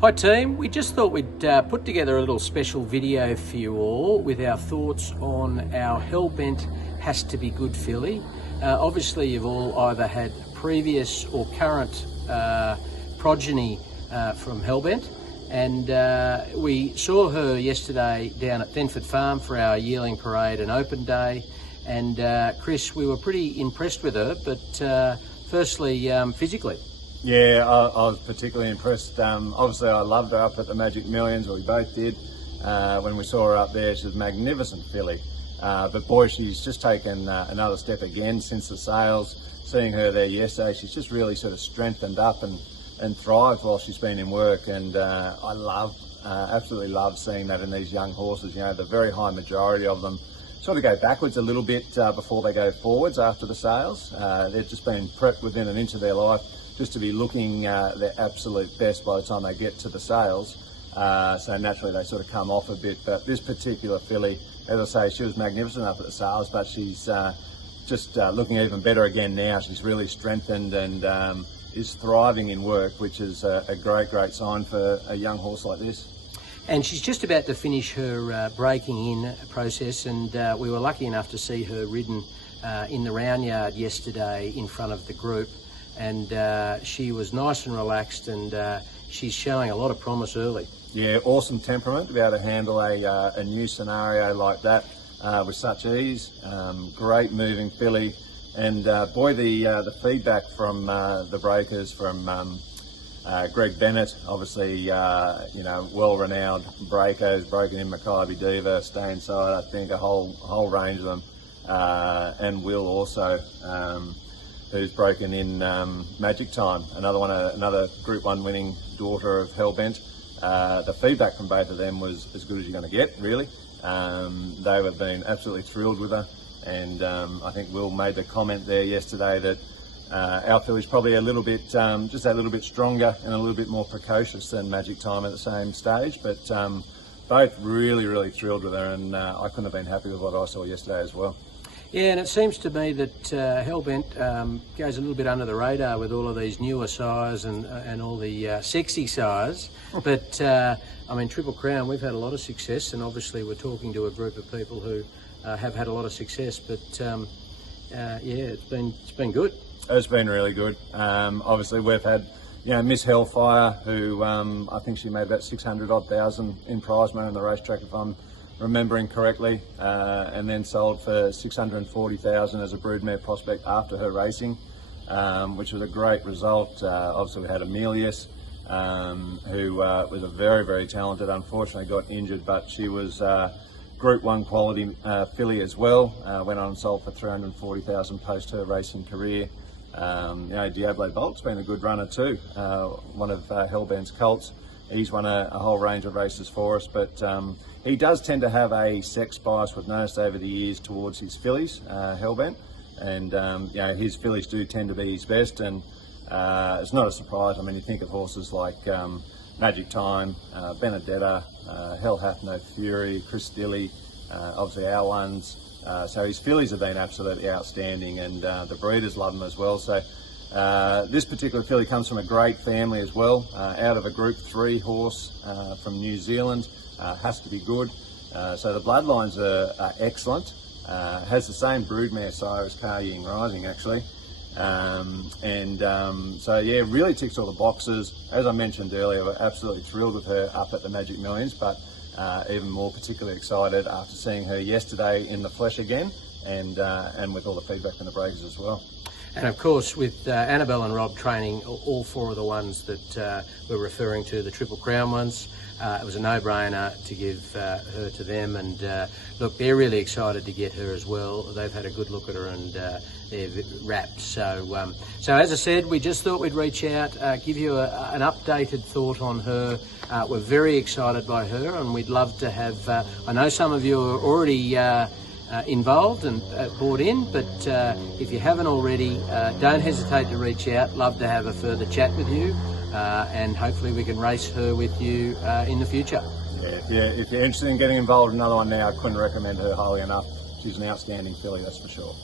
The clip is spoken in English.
Hi team, we just thought we'd put together a little special video for you all with our thoughts on our Hellebnt Hasstobegood filly. Obviously you've all either had previous or current progeny from Hellebnt, and we saw her yesterday down at Thenford Farm for our yearling parade and open day, and Chris, we were pretty impressed with her, but firstly physically. Yeah, I was particularly impressed. Obviously I loved her up at the Magic Millions, or we both did. When we saw her up there, she was a magnificent filly. But boy, she's just taken another step again since the sales. Seeing her there yesterday, she's just really sort of strengthened up and thrived while she's been in work. And I absolutely love seeing that in these young horses. You know, the very high majority of them sort of go backwards a little bit before they go forwards after the sales. They've just been prepped within an inch of their life just to be looking their absolute best by the time they get to the sales. So naturally they sort of come off a bit, but this particular filly, as I say, she was magnificent up at the sales, but she's just looking even better again now. She's really strengthened and is thriving in work, which is a great sign for a young horse like this. And she's just about to finish her breaking in process, and we were lucky enough to see her ridden in the round yard yesterday in front of the group. And she was nice and relaxed, and she's showing a lot of promise early. Yeah, awesome temperament to be able to handle a new scenario like that with such ease. Great moving filly, and boy, the feedback from the breakers, from Greg Bennett, obviously you know, well-renowned breaker, who's broken in Mackay Diva, Stay Inside, I think a whole range of them, and Will also. Who's broken in Magic Time, another Group 1 winning daughter of Hellebnt. The feedback from both of them was as good as you're going to get, really. They have been absolutely thrilled with her, and I think Will made the comment there yesterday that our filly's probably a little bit, just a little bit stronger and a little bit more precocious than Magic Time at the same stage, but both really thrilled with her, and I couldn't have been happy with what I saw yesterday as well. Yeah, and it seems to me that Hellebnt goes a little bit under the radar with all of these newer sires and all the sexy sires. But, I mean, Triple Crown, we've had a lot of success, and obviously we're talking to a group of people who have had a lot of success. But, yeah, it's been good. It's been really good. Obviously we've had, you know, Miss Hellfire, who I think she made about 600,000 in prize money on the racetrack, if I'm remembering correctly, and then sold for 640,000 as a broodmare prospect after her racing, which was a great result. Obviously we had Amelius, who was a very talented, unfortunately got injured, but she was Group 1 quality filly as well. Went on and sold for 340,000 post her racing career. You know, Diablo Bolt's been a good runner too, one of Hellebent's colts. He's won a whole range of races for us, but he does tend to have a sex bias, we've noticed over the years, towards his fillies, Hellebnt, and you know, his fillies do tend to be his best, and it's not a surprise. I mean, you think of horses like Magic Time, Benedetta, Hell Hath No Fury, Chris Dilly, obviously our ones. So his fillies have been absolutely outstanding, and the breeders love them as well. So this particular filly comes from a great family as well, out of a Group 3 horse from New Zealand, Hasstobegood. So the bloodlines are excellent. Has the same broodmare sire as Car Ying Rising, actually. So yeah, really ticks all the boxes. As I mentioned earlier, we're absolutely thrilled with her up at the Magic Millions, but even more particularly excited after seeing her yesterday in the flesh again, and with all the feedback from the breakers as well. And of course, with Annabel and Rob training all four of the ones that we're referring to, the Triple Crown ones, it was a no-brainer to give her to them. And look, they're really excited to get her as well. They've had a good look at her, and they're wrapped. So, so as I said, we just thought we'd reach out, give you an updated thought on her. We're very excited by her, and we'd love to have. I know some of you are already involved and bought in, but if you haven't already, don't hesitate to reach out. Love to have a further chat with you, and hopefully we can race her with you in the future. Yeah, if you're interested in getting involved in another one now, I couldn't recommend her highly enough. She's an outstanding filly, that's for sure.